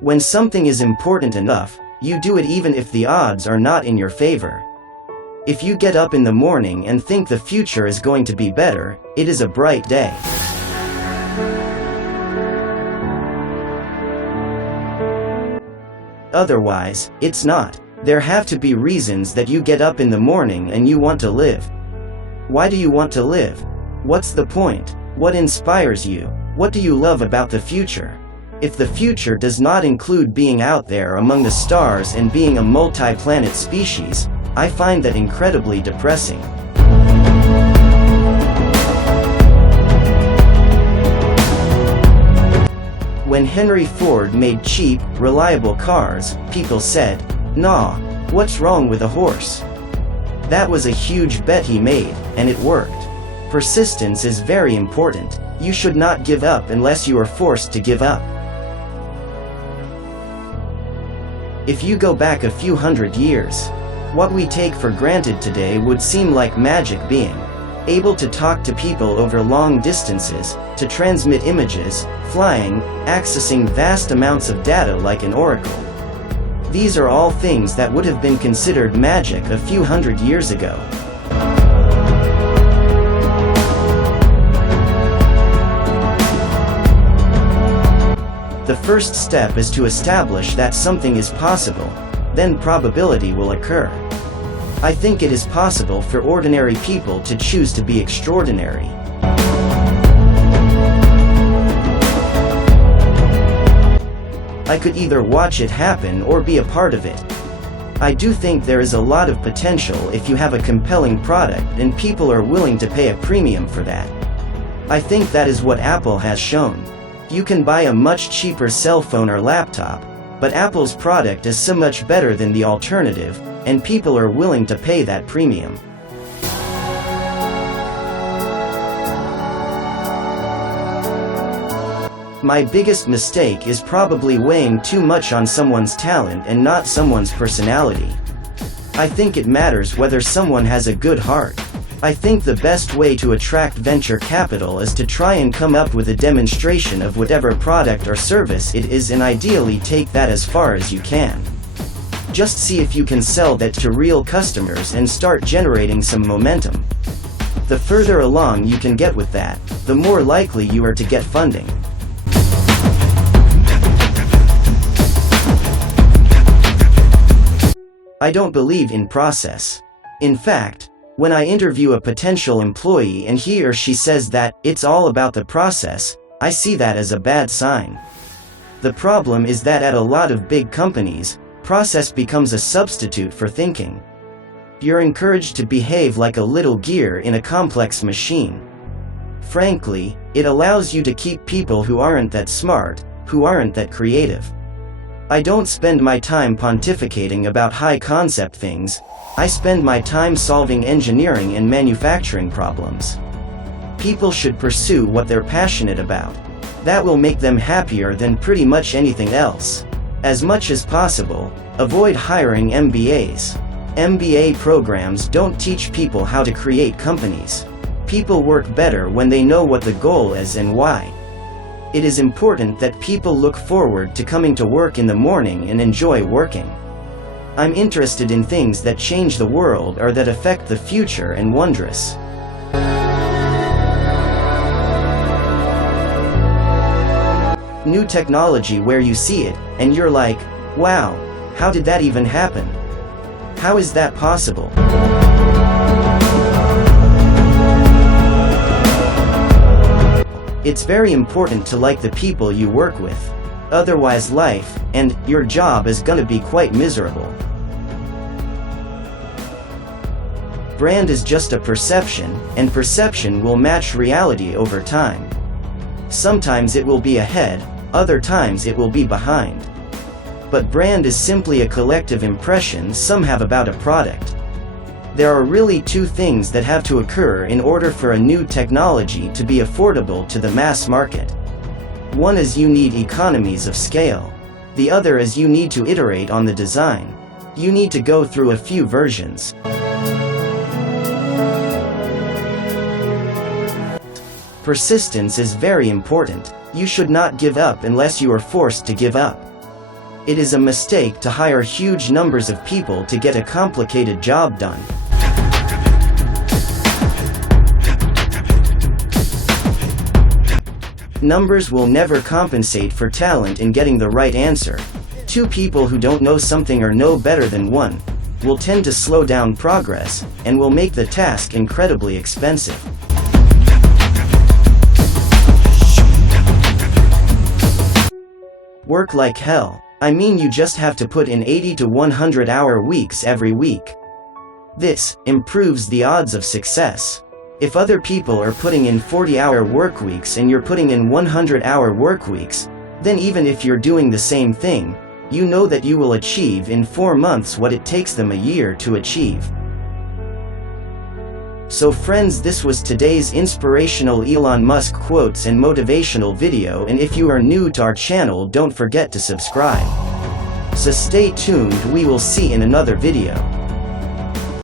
When something is important enough, you do it even if the odds are not in your favor. If you get up in the morning and think the future is going to be better, it is a bright day. Otherwise, it's not. There have to be reasons that you get up in the morning and you want to live. Why do you want to live? What's the point? What inspires you? What do you love about the future? If the future does not include being out there among the stars and being a multi-planet species, I find that incredibly depressing. When Henry Ford made cheap, reliable cars, people said, "Nah, what's wrong with a horse?" That was a huge bet he made, and it worked. Persistence is very important. You should not give up unless you are forced to give up. If you go back a few hundred years, what we take for granted today would seem like magic, being able to talk to people over long distances, to transmit images, flying, accessing vast amounts of data like an oracle. These are all things that would have been considered magic a few hundred years ago. The first step is to establish that something is possible, then probability will occur. I think it is possible for ordinary people to choose to be extraordinary. I could either watch it happen or be a part of it. I do think there is a lot of potential if you have a compelling product and people are willing to pay a premium for that. I think that is what Apple has shown. You can buy a much cheaper cell phone or laptop, but Apple's product is so much better than the alternative, and people are willing to pay that premium. My biggest mistake is probably weighing too much on someone's talent and not someone's personality. I think it matters whether someone has a good heart. I think the best way to attract venture capital is to try and come up with a demonstration of whatever product or service it is, and ideally take that as far as you can. Just see if you can sell that to real customers and start generating some momentum. The further along you can get with that, the more likely you are to get funding. I don't believe in process. In fact, when I interview a potential employee and he or she says that it's all about the process, I see that as a bad sign. The problem is that at a lot of big companies, process becomes a substitute for thinking. You're encouraged to behave like a little gear in a complex machine. Frankly, it allows you to keep people who aren't that smart, who aren't that creative. I don't spend my time pontificating about high-concept things. I spend my time solving engineering and manufacturing problems. People should pursue what they're passionate about. That will make them happier than pretty much anything else. As much as possible, avoid hiring MBAs. MBA programs don't teach people how to create companies. People work better when they know what the goal is and why. It is important that people look forward to coming to work in the morning and enjoy working. I'm interested in things that change the world or that affect the future and wondrous. New technology where you see it, and you're like, wow, how did that even happen? How is that possible? It's very important to like the people you work with. Otherwise life, and your job is gonna be quite miserable. Brand is just a perception, and perception will match reality over time. Sometimes it will be ahead, other times it will be behind. But brand is simply a collective impression some have about a product. There are really two things that have to occur in order for a new technology to be affordable to the mass market. One is you need economies of scale. The other is you need to iterate on the design. You need to go through a few versions. Persistence is very important. You should not give up unless you are forced to give up. It is a mistake to hire huge numbers of people to get a complicated job done. Numbers will never compensate for talent in getting the right answer. Two people who don't know something or know better than one will tend to slow down progress, and will make the task incredibly expensive. Work like hell. I mean, you just have to put in 80 to 100-hour weeks every week. This improves the odds of success. If other people are putting in 40-hour work weeks and you're putting in 100-hour work weeks, then even if you're doing the same thing, you know that you will achieve in 4 months what it takes them a year to achieve. So friends, this was today's inspirational Elon Musk quotes and motivational video, and if you are new to our channel, don't forget to subscribe. So stay tuned, we will see in another video.